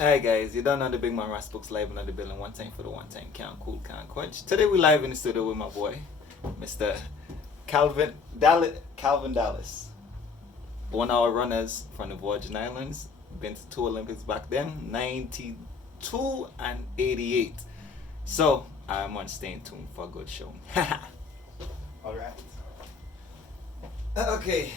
Hi guys, you don't know the big man Ras Books live in the building one time for the one time can't cool can't quench. Today we live in the studio with my boy, Mr. Calvin Dallas. 1 hour runners from the Virgin Islands. Been to two Olympics back then, 92 and 88. So I'm on staying tuned for a good show. Alright. Okay.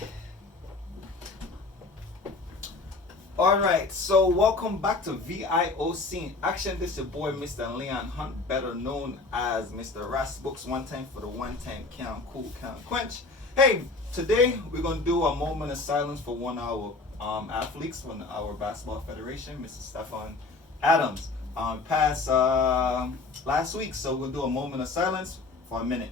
Alright, so welcome back to VIOC in Action. This is your boy Mr. Leon Hunt, better known as Mr. Ras Books, one time for the one time can't cool, can't quench. Hey, today we're gonna do a moment of silence for one of our athletes from our basketball federation, Mr. Stefan Adams. Passed last week, so we'll do a moment of silence for a minute.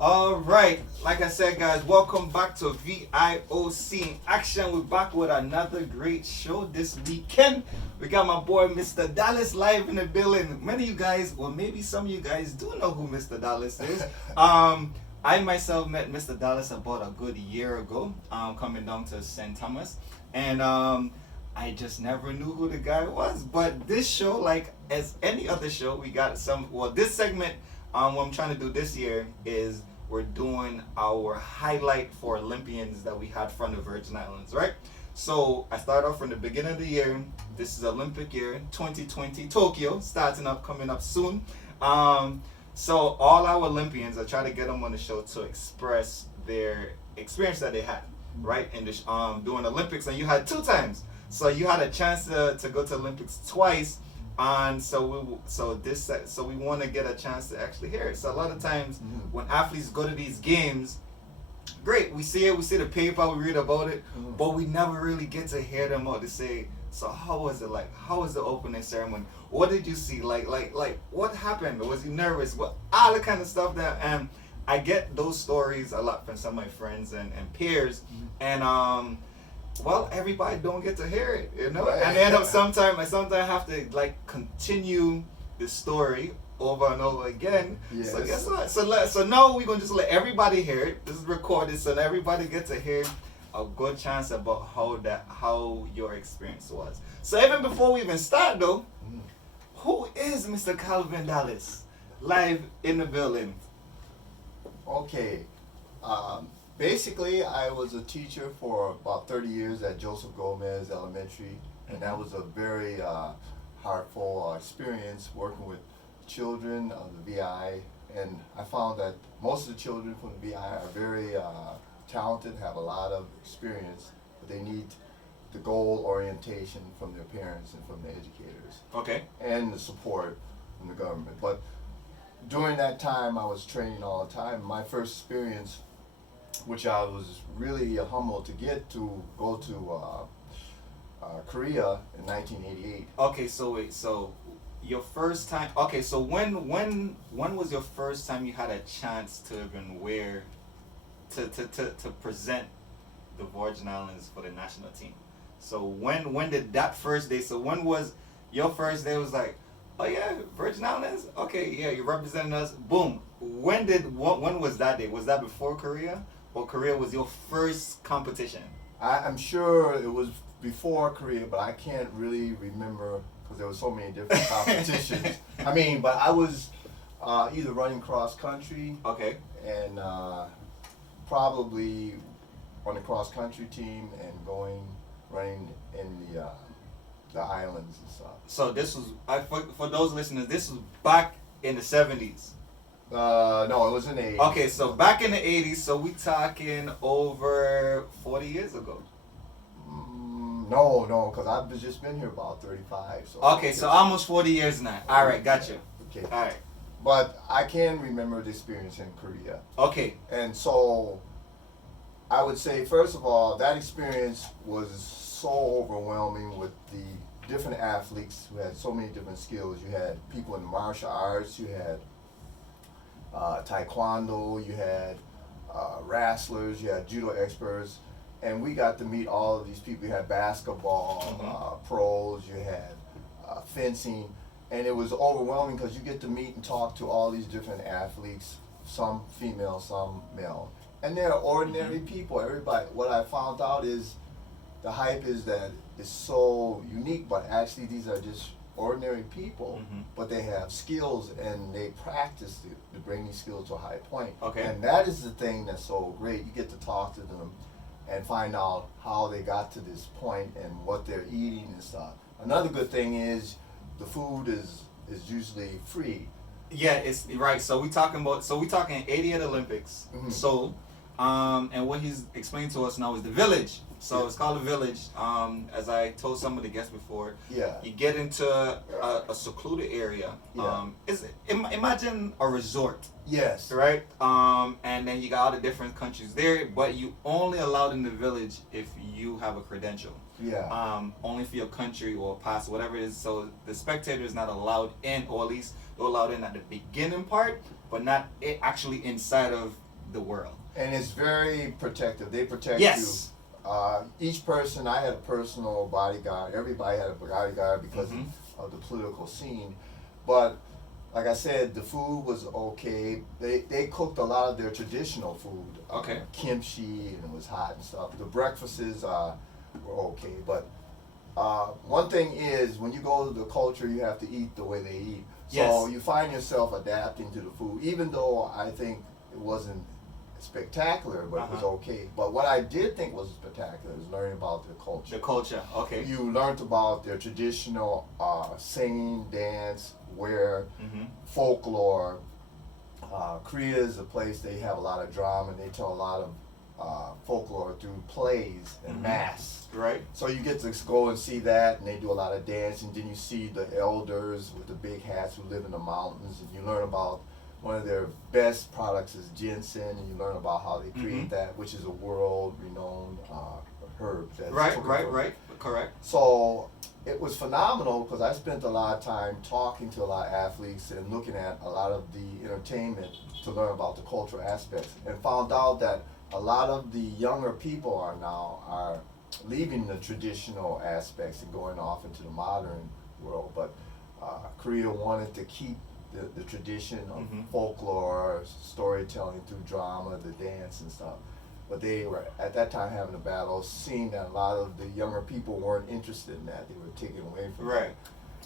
All right, like I said, guys, welcome back to VIOC in Action. We're back with another great show this weekend. We got my boy Mr. Dallas live in the building. Many of you guys, well, maybe some of you guys do know who Mr. Dallas is. I myself met Mr. Dallas about a good year ago, coming down to St. Thomas, and I just never knew who the guy was. But this show, like as any other show, we got some. Well, this segment, what I'm trying to do this year is we're doing our highlight for Olympians that we had from the Virgin Islands, right? So I start off from the beginning of the year. This is Olympic year 2020 Tokyo, starting up, coming up soon. So all our Olympians, I try to get them on the show to express their experience that they had, right? In the doing Olympics, and you had two times, so you had a chance to go to Olympics twice. And so we want to get a chance to actually hear it. So a lot of times when athletes go to these games, great, we see it, we see the paper, we read about it, but we never really get to hear them out to say, so how was it like? How was the opening ceremony? What did you see? Like what happened? Was you nervous? What all the kind of stuff that, and I get those stories a lot from some of my friends and peers, and well, everybody don't get to hear it, you know. Right. And I end up I sometimes have to like continue the story over and over again. Yes. So guess what? So now we're gonna just let everybody hear it. This is recorded, so that everybody gets to hear a good chance about how your experience was. So even before we even start though, who is Mr. Calvin Dallas live in the building? Okay. Basically, I was a teacher for about 30 years at Joseph Gomez Elementary, and that was a very heartful experience working with children of the VI. And I found that most of the children from the VI are very talented, have a lot of experience, but they need the goal orientation from their parents and from the educators. Okay. And the support from the government. But during that time, I was training all the time. My first experience, which I was really humbled to get to go to Korea in 1988. Okay, so wait, so your first time. Okay, so when was your first time you had a chance to even wear to present the Virgin Islands for the national team? So when did that first day? So when was your first day? Was like, oh yeah, Virgin Islands. Okay, yeah, you're representing us. Boom. When was that day? Was that before Korea? Or Korea was your first competition? I'm sure it was before Korea, but I can't really remember because there were so many different competitions. I mean, but I was either running cross country, okay, and probably on the cross country team and running in the islands and stuff. So this was for those listeners. This was back in the 70s. No, it was in the 80s. Okay, so back in the 80s, so we talking over 40 years ago. No, because I've just been here about 35. So Okay, so almost 40 years now. All right, gotcha. Okay. All right. But I can remember the experience in Korea. Okay. And so I would say, first of all, that experience was so overwhelming with the different athletes who had so many different skills. You had people in martial arts, you had taekwondo, you had wrestlers, you had judo experts, and we got to meet all of these people. You had basketball pros, you had fencing, and it was overwhelming because you get to meet and talk to all these different athletes, some female, some male, and they're ordinary people. Everybody, what I found out is the hype is that it's so unique, but actually these are just ordinary people, but they have skills and they practice to bring these skills to a high point. Okay. And that is the thing that's so great. You get to talk to them and find out how they got to this point and what they're eating and stuff. Another good thing is the food is usually free. Yeah, it's right. So we talking 80th Olympics. So, and what he's explained to us now is the village. So it's called a village. As I told some of the guests before, you get into a secluded area. Imagine a resort. Yes. Right. And then you got all the different countries there, but you only allowed in the village if you have a credential. Yeah. Only for your country or pass, whatever it is. So the spectator is not allowed in, or at least they're allowed in at the beginning part, but not actually inside of the world. And it's very protective. They protect Yes. you. Each person, I had a personal bodyguard. Everybody had a bodyguard because of the political scene. But like I said, the food was okay. They cooked a lot of their traditional food. Okay. Kimchi, and it was hot and stuff. The breakfasts were okay. But one thing is, when you go to the culture, you have to eat the way they eat. So you find yourself adapting to the food, even though I think it wasn't spectacular, but it was okay. But what I did think was spectacular is learning about their culture. The culture, okay. You learned about their traditional singing, dance, wear, folklore. Korea is a place they have a lot of drama, and they tell a lot of folklore through plays and masks. Right. So you get to go and see that, and they do a lot of dancing. Then you see the elders with the big hats who live in the mountains, and you learn about one of their best products is ginseng, and you learn about how they create that, which is a world-renowned herb. Right, correct. So it was phenomenal because I spent a lot of time talking to a lot of athletes and looking at a lot of the entertainment to learn about the cultural aspects, and found out that a lot of the younger people are leaving the traditional aspects and going off into the modern world. But Korea wanted to keep the tradition of folklore, storytelling through drama, the dance and stuff. But they were at that time having a battle, seeing that a lot of the younger people weren't interested in that. They were taken away from it.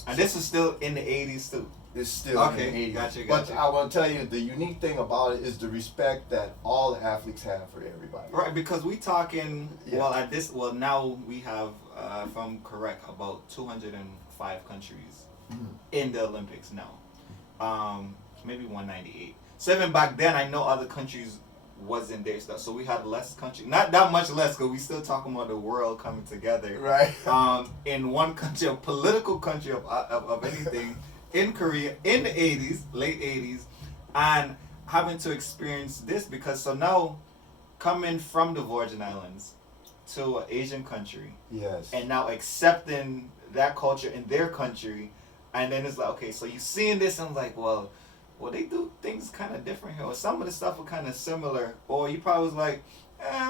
And this is still in the 80s too. It's still in the 80s. Gotcha. But I want to tell you, the unique thing about it is the respect that all the athletes have for everybody. Right, because we talking, now we have, if I'm correct, about 205 countries in the Olympics now. Maybe 198. So even back then, I know other countries wasn't there stuff. So we had less countries, not that much less, because we still talking about the world coming together. Right. In one country, a political country of anything, in Korea, in the 80s, late 80s, and having to experience this because so now coming from the Virgin Islands to an Asian country. Yes. And now accepting that culture in their country. And then it's like, okay, so you seeing this and like, well, they do things kind of different here. Or some of the stuff are kind of similar. Or you probably was like,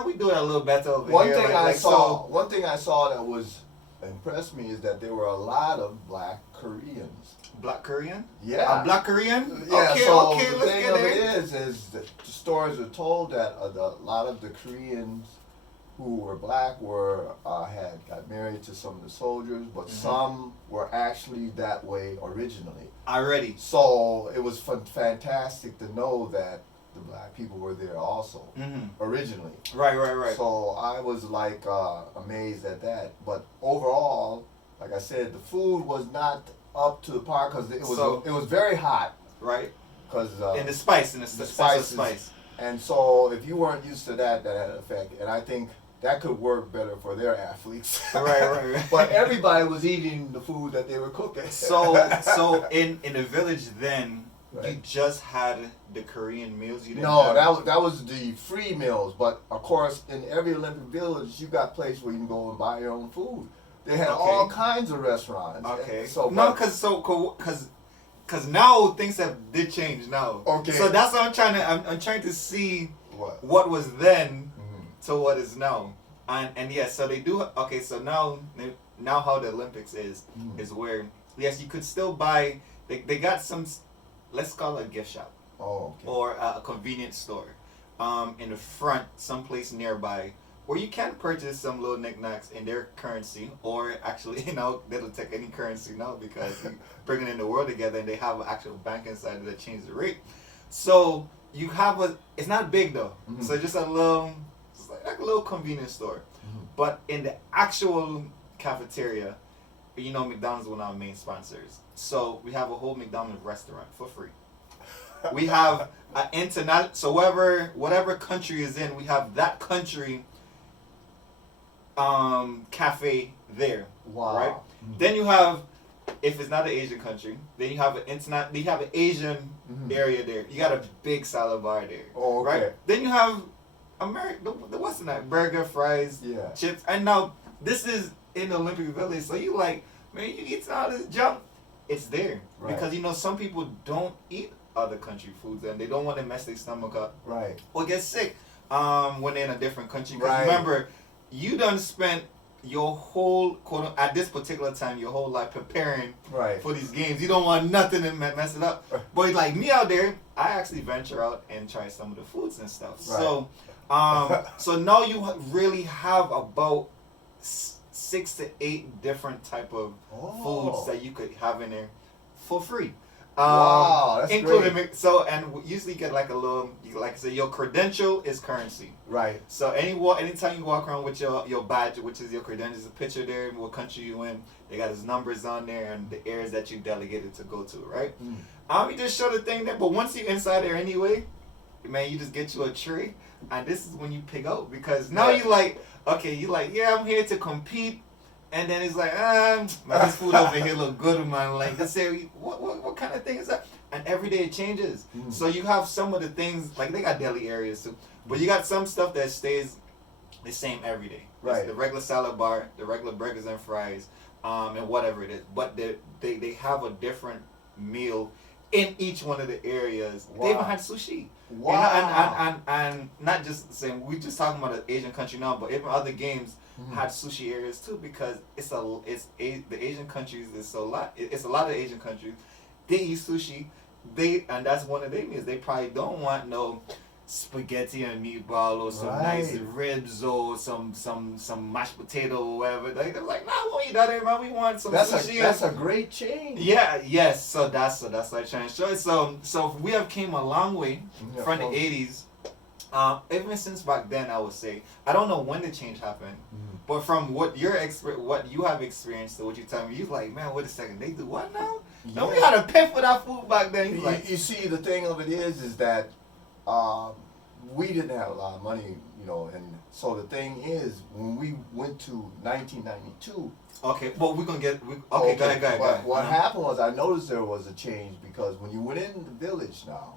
we do it a little better over One here. thing I saw that was impressed me is that there were a lot of black Koreans. Black Korean? Yeah. Black Korean? Yeah, okay, so okay, the let's thing get of it. it is that the stories are told that a lot of the Koreans who were black had got married to some of the soldiers, but some were actually that way originally. Already. So it was fantastic to know that the black people were there also originally. Right. So I was like amazed at that. But overall, like I said, the food was not up to par because it was very hot. Right. because in the spice, in the sense of spice. And so if you weren't used to that, that had an effect. And I think that could work better for their athletes. Right. But everybody was eating the food that they were cooking. So in the village then, Right. you just had the Korean meals. You didn't No, have, that was the free meals. But of course, in every Olympic village, you got places where you can go and buy your own food. They had all kinds of restaurants. Okay. So no, because now things did change now. Okay. So that's what I'm trying to see what? what was then to what is now. And yes, so they do. Okay, so now how the Olympics is where yes, you could still buy. They got some. Let's call it a gift shop. Oh, okay. Or a convenience store in the front, someplace nearby, where you can purchase some little knickknacks in their currency, or actually, they'll take any currency now because you bringing in the world together and they have an actual bank inside that change the rate. So you have it's not big though, so just a little, it's like a little convenience store. But in the actual cafeteria, McDonald's is one of our main sponsors. So we have a whole McDonald's restaurant for free. We have an internet, so whatever country is in, we have that country cafe there. Wow. Right? Then you have, if it's not an Asian country, then you have an Asian area there. You got a big salad bar there. Oh, okay. Right? Then you have the what's in that? Burger, fries, chips. And now this is in the Olympic Village, so you like, man, you eat all this junk. It's there. Right. Because some people don't eat other country foods and they don't want to mess their stomach up. Right. Or get sick when they're in a different country. Because remember, you done spent your whole at this particular time, your whole life preparing for these games. You don't want nothing to mess it up. But like me out there, I actually venture out and try some of the foods and stuff. Right. So now you really have about 6 to 8 different type of foods that you could have in there for free. Wow, that's including great. So, and usually get like a little, like I say, your credential is currency. Right. So anytime you walk around with your badge, which is your credential, there's a picture there, what country you in. They got his numbers on there and the areas that you delegated to go to, right? You just show the thing there, but once you're inside there anyway, man, you just get you a tray, and this is when you pick out, because now you like, okay, you like, yeah, I'm here to compete. And then it's like, man, this food over here look good, man. Like, they say, what kind of thing is that? And every day it changes. So you have some of the things, like they got deli areas too, but you got some stuff that stays the same every day. Right. It's the regular salad bar, the regular burgers and fries, and whatever it is. But they have a different meal in each one of the areas. Wow. They even had sushi. Wow. And not just saying, we just talking about an Asian country now, but even other games had sushi areas too, because the Asian countries it's a lot of Asian countries. They eat sushi. And that's one of their meals. They probably don't want no spaghetti and meatball or some nice ribs or some mashed potato or whatever. They're like, nah, we won't eat that, man. We want some sushi. That's a great change. Yeah, yes. So that's what I'm trying to show you. So we have came a long way from the 80s. Even since back then, I would say, I don't know when the change happened, but from what you have experienced, or what you tell me, you're like, man, wait a second, they do what now? Yeah. No, we had to pay for that food back then. You see, the thing of it is that we didn't have a lot of money, and so the thing is, when we went to 1992. Okay, well, we're gonna get. Go ahead. What happened was, I noticed there was a change, because when you went in the village now,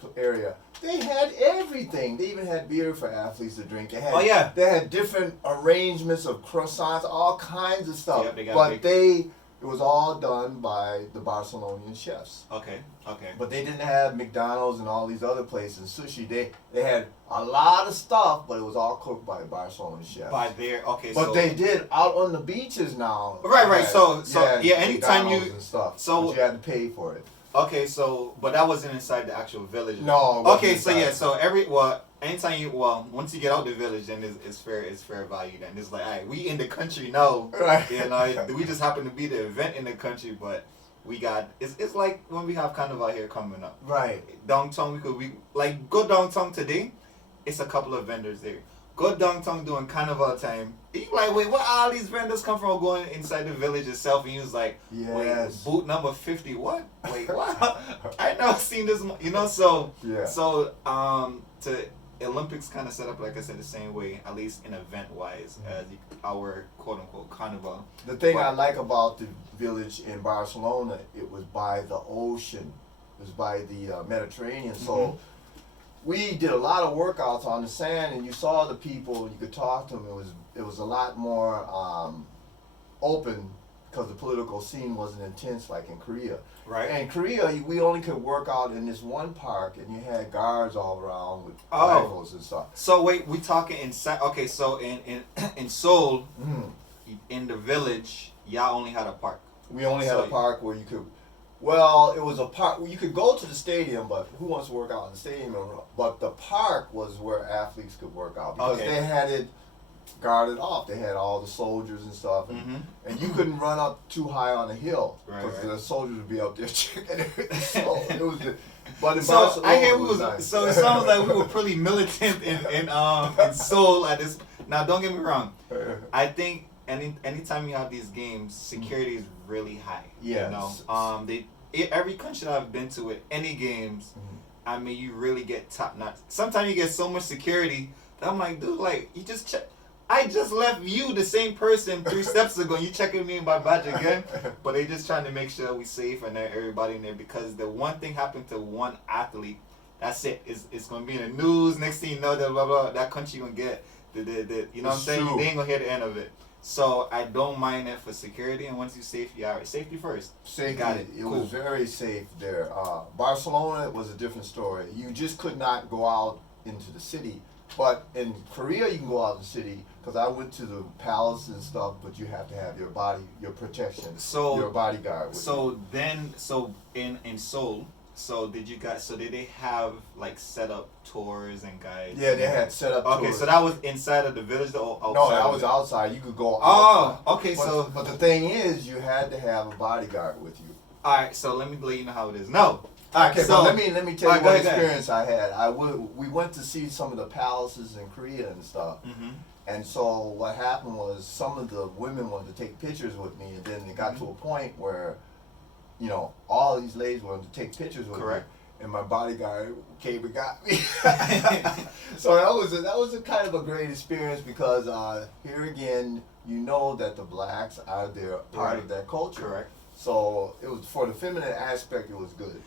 the area, they had everything. They even had beer for athletes to drink. They had, They had different arrangements of croissants, all kinds of stuff. Yep, it was all done by the Barcelonian chefs. Okay. But they didn't have McDonald's and all these other places, sushi. They had a lot of stuff, but it was all cooked by the Barcelonian chefs. But they did out on the beaches now. Right. So anytime McDonald's and stuff, but you had to pay for it. Okay, but that wasn't inside the actual village. No. Okay, anytime once you get out the village, then it's fair value. Then it's like, all right, we in the country now. Right. We just happen to be the event in the country, but we got it's like when we have Carnival here coming up. Right. Downtown, go downtown today. It's a couple of vendors there. Go downtown during Carnival time. You like, wait, where all these vendors come from going inside the village itself? And you was like, wait, booth number 50, what? Wait, what? I never seen seen this, you know, so Yeah. so to Olympics kind of set up, like I said, the same way, at least in event wise, as our quote unquote carnival. The thing But- I like about the village in Barcelona, it was by the ocean. It was by the Mediterranean. So Mhm. we did a lot of workouts on the sand, and you saw the people, and you could talk to them. It was a lot more open because the political scene wasn't intense like in Korea. Right. And in Korea, we only could work out in this one park, and you had guards all around with Oh. rifles and stuff. So wait, we talking inside? Okay, so in Seoul, Mm. in the village, y'all only had a park. We only had So- a park where you could. Well, it was a park where you could go to the stadium, but who wants to work out in the stadium? But the park was where athletes could work out because Okay. they had it guarded off. They had all the soldiers and stuff, and you couldn't run up too high on a hill Right, because right. the soldiers would be up there checking everything. So it was. But in So Barcelona, I hear it we was was. nice. So it sounds like we were pretty militant in Seoul at this. Now, don't get me wrong. I think anytime you have these games, security is really high. Yes. You know, every country that I've been to with any games, I mean, you really get top notch. Sometimes you get so much security that I'm like, dude, like you just check. I just left you, the same person, 3 steps ago, and you checking me in my badge again. But they just trying to make sure we safe and that everybody in there, because the one thing happened to one athlete, that's it. It's gonna be in the news. Next thing you know, that blah blah, that country gonna get the you know what I'm It's saying? true. They ain't gonna hear the end of it. So I don't mind it for security, and once you safe, you are safety first. Safety, Got it. it Cool. was very safe there. Barcelona was a different story. You just could not go out into the city. But in Korea, you can go out in the city because I went to the palace and stuff. But you have to have your protection, So- your bodyguard. With you. So in Seoul, so did they have like set up tours and guides? Yeah, they had set up. Okay, tours. so that was inside of the village, or outside? No, that of was it? outside. You could go. Oh, outside. okay, But, so but the thing is, you had to have a bodyguard with you. all right, so let me let you know how it is. No, all right, Okay, so but let me tell Alright, you go what ahead, go ahead. experience I had. We went to see some of the palaces in Korea and stuff. Mhm. And so what happened was some of the women wanted to take pictures with me, and then it got to a point where, you know, all these ladies wanted to take pictures with Correct. me, and my bodyguard came and got me. So that was a kind of a great experience because here again, you know that the blacks are their part Right. of that culture. Correct. So it was for the feminine aspect, it was good.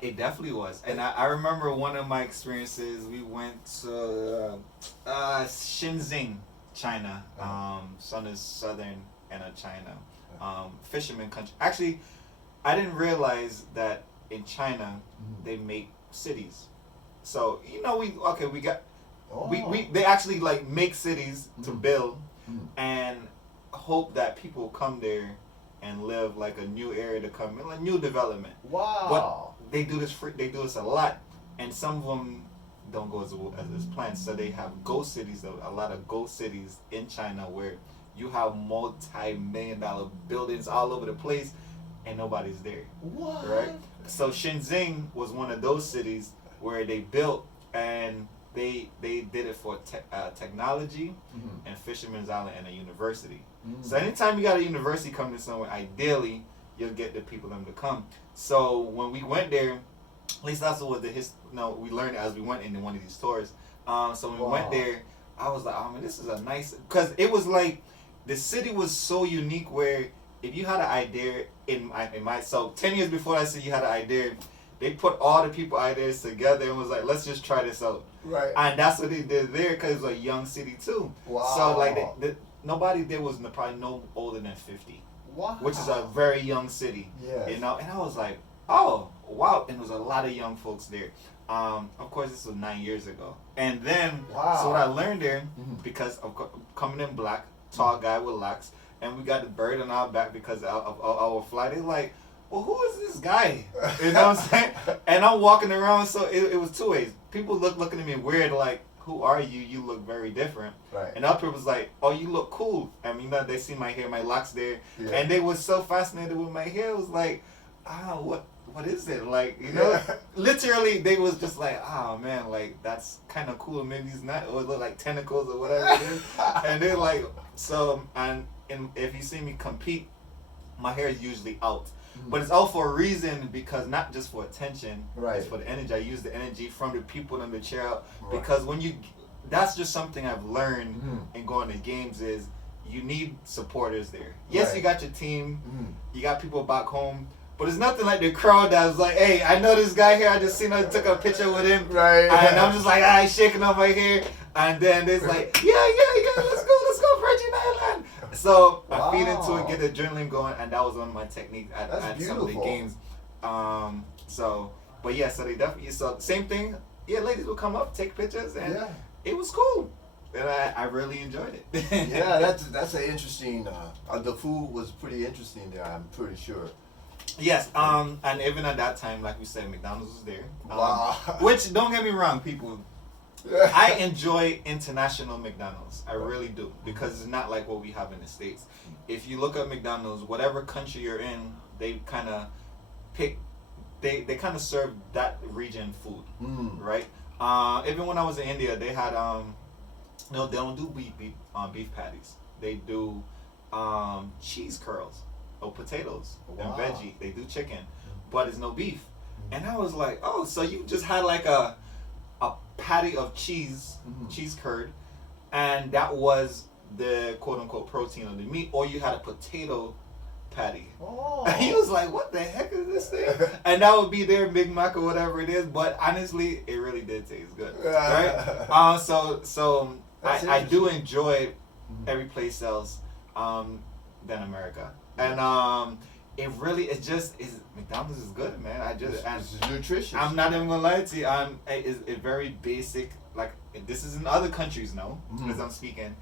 It definitely was, and I remember one of my experiences. We went to Shenzhen, China. Southern end of China, fisherman country. Actually, I didn't realize that in China they make cities. So you know we got Oh. they actually like make cities to Mhm. build Mhm. and hope that people come there and live like a new area to come in, like new development. Wow. They do this a lot, and some of them don't go as planned. So they have ghost cities, a lot of ghost cities in China where you have multi-million-dollar buildings all over the place, and nobody's there. What? Right? So Shenzhen was one of those cities where they built, and they did it for technology Mhm. and Fisherman's Island and a university. Mhm. So anytime you got a university coming somewhere, ideally you'll get the people them to come. So when we went there, at least that's what we learned as we went into one of these tours. So when we went Wow. there, I was like, oh man, this is a nice, because it was like the city was so unique where if you had an idea in my so 10 years before I said you had an idea, they put all the people ideas together and was like, let's just try this out. Right. And that's what they did there because it was a young city too. Wow. So like nobody there was probably no older than 50, Wow. which is a very young city. Yes. You know, and I was like, oh wow, and there was a lot of young folks there. Of course, this was 9 years ago. And then, Wow. so what I learned there, Mhm. because of coming in black, tall guy with locks, and we got the bird on our back because of our flight. They're like, well, who is this guy? You know what I'm saying? And I'm walking around, so it was two ways. People looking at me weird, like, who are you? You look very different. Right. And other people was like, oh, you look cool. I mean, they see my hair, my locks there, Yeah. and they was so fascinated with my hair. It was like, what is it? Like, you know, literally, they was just like, oh man, like that's kind of cool. Maybe it's not, or it look like tentacles or whatever it is. And they're like, so, and if you see me compete, my hair is usually out. but it's all for a reason, because not just for attention, Right. it's for the energy. I use the energy from the people in the chair, Right. because when you, that's just something I've learned Mhm. in going to games is you need supporters there. Yes, Right. you got your team, Mhm. you got people back home, but it's nothing like the crowd that was like, hey, I know this guy here, I just seen him, took a picture with him, Right. and I'm just like, he's shaking up right here, and then there's like, yeah, let's go, Virgin Island. So I feed into it, get the adrenaline going, and that was one of my techniques at some of the beautiful. games. But yeah, so they definitely, so same thing, yeah, ladies will come up, take pictures, and Yeah. it was cool. And I really enjoyed it. Yeah, that's an interesting. The food was pretty interesting there. I'm pretty sure. Yes, and even at that time, like we said, McDonald's was there. Wow. Which, don't get me wrong, people, I enjoy international McDonald's. I really do, because it's not like what we have in the States. If you look at McDonald's, whatever country you're in, they kind of pick, they kind of serve that region food, right? Even when I was in India, they had no, they don't do beef patties. They do cheese curls or potatoes and Wow. veggie. They do chicken, but it's no beef. And I was like, oh, so you just had like a patty of cheese, cheese curd, and that was the quote unquote protein of the meat, or you had a potato patty. Oh. And he was like, what the heck is this thing? And that would be their Big Mac or whatever it is, but honestly, it really did taste good, right? So I do enjoy every place else than America, and it really, it's just, McDonald's is good, man. It's nutritious. I'm not even gonna lie to you. It's a very basic, like, this is in other countries, no, as I'm speaking.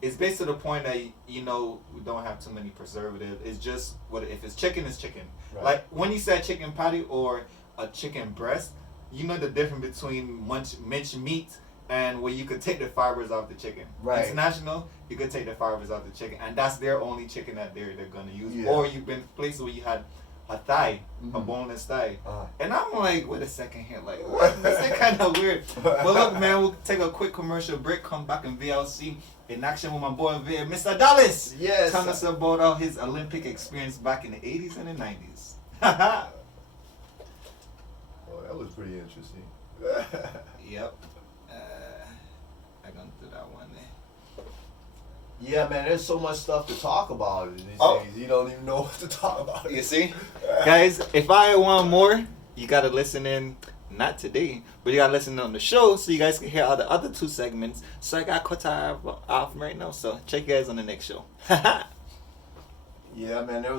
It's based to the point that, we don't have too many preservatives. It's just, if it's chicken, it's chicken. Right. Like, when you say chicken patty or a chicken breast, you know the difference between minced meat and where you could take the fibers off the chicken. Right. International, you could take the fibers off the chicken, and that's their only chicken that they're gonna use. Yeah. Or you've been places where you had a thigh, a boneless thigh, Uh-huh. and I'm like, wait a second here, like, what? This is kind of weird. But look, man, we'll take a quick commercial break, come back in VLC in action with my boy Mr. Dallas. Yes. Telling us about all his Olympic experience back in the 80s and the 90s. Oh, that was pretty interesting. Yep. I'm gonna do that one there. Yeah, man, there's so much stuff to talk about these days. You don't even know what to talk about. You see? Guys, if I want more, you gotta listen in, not today, but you gotta listen on the show so you guys can hear all the other 2 segments. So I got cut off right now, so check you guys on the next show. Yeah, man, there was